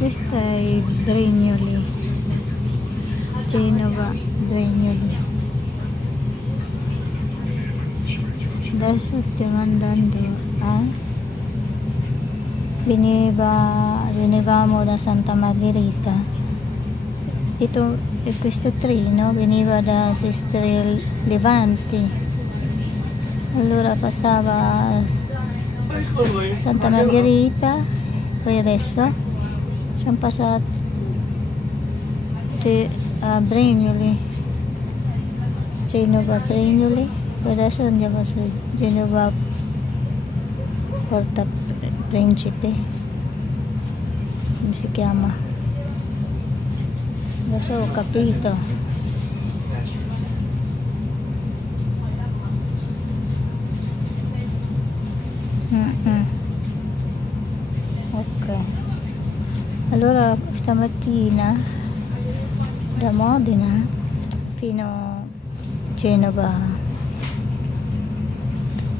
Questo è i Brignoli, Genova Brignoli. Adesso stiamo andando a venivamo da Santa Margherita. Questo treno veniva da Sestri Levanti, allora passava Santa Margherita, poi adesso siamo passati a Brignoli, Genova Brignoli, poi adesso andiamo su Genova Porta Principe, come si chiama? Adesso ho capito. Ok, allora stamattina da Modena fino a Genova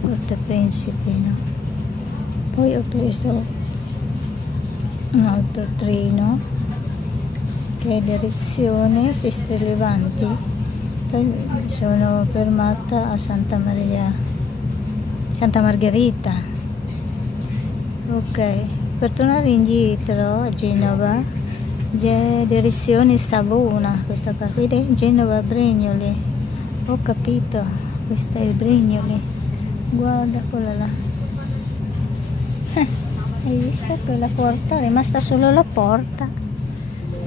Porta Principe, no? Poi ho preso un altro treno che è direzione Sestri Levanti, poi sono fermata a Santa Margherita. Ok, per tornare indietro a Genova, direzione Savona, questa qua, vedi? Genova Brignoli, ho capito, questa è il Brignoli, guarda quella là. Hai visto quella porta? È rimasta solo la porta.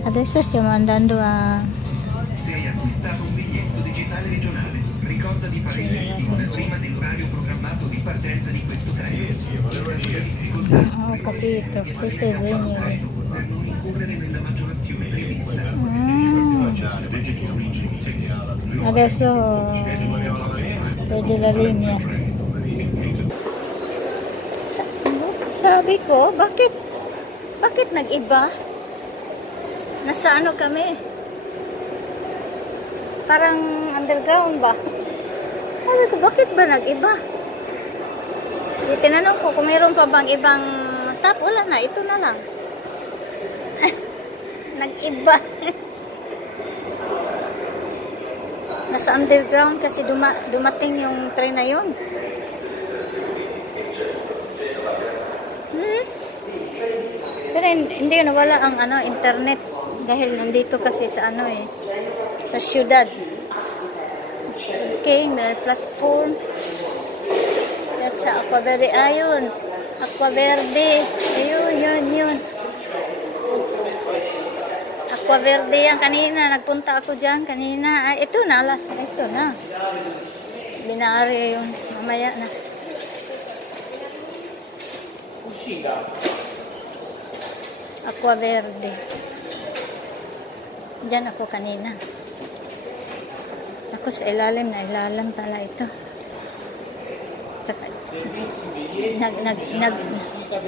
Adesso stiamo andando a... Se hai acquistato un biglietto digitale regionale, ricorda di fare il check-in prima dell'orario programmato di partenza di questo treno. Ho capito, questo è il Brignoli. Per non incorrere nella maggiorazione prevista. Adesso vedi la linea. Sabi ko, bakit nag-iba? Nasa ano kami? Parang underground ba? Sabi ko, bakit ba nag-iba? Tinanong ko kung mayroon pa bang ibang stop. Wala na, ito na lang. Nag-iba. Nasa underground kasi dumating yung train na yun. Pero hindi nawala ang internet dahil nandito kasi sa sa syudad. Okay, may platform. Yan sa Aqua Verde, ayun. Aqua Verde. Ayun, yun. Aqua Verde yan kanina. Nagpunta ako dyan kanina. Ay, ito na. Ito na. Binari yun. Mamaya na. Aqua Verde. Diyan ako kanina. Ako sa ilalim pala ito. Saka,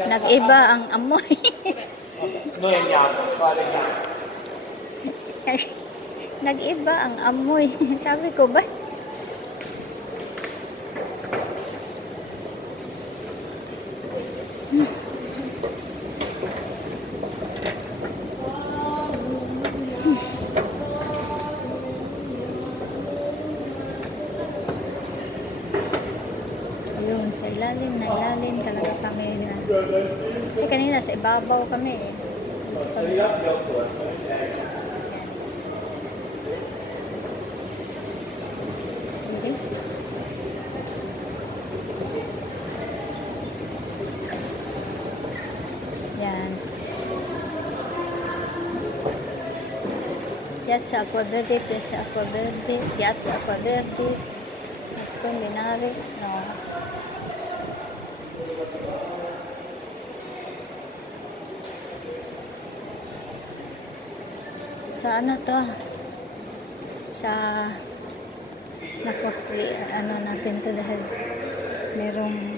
nag-iba ang amoy. Nag-iba ang amoy. Sabi ko ba? Ayun, sa ilalim talaga kami na. Kasi kanina sa ibabaw kami eh. Yan. Piazza Aqua Verde, Piazza Aqua Verde, Piazza Aqua Verde. Ito, binari. No. Sa ano to? Sa natin to dahil merong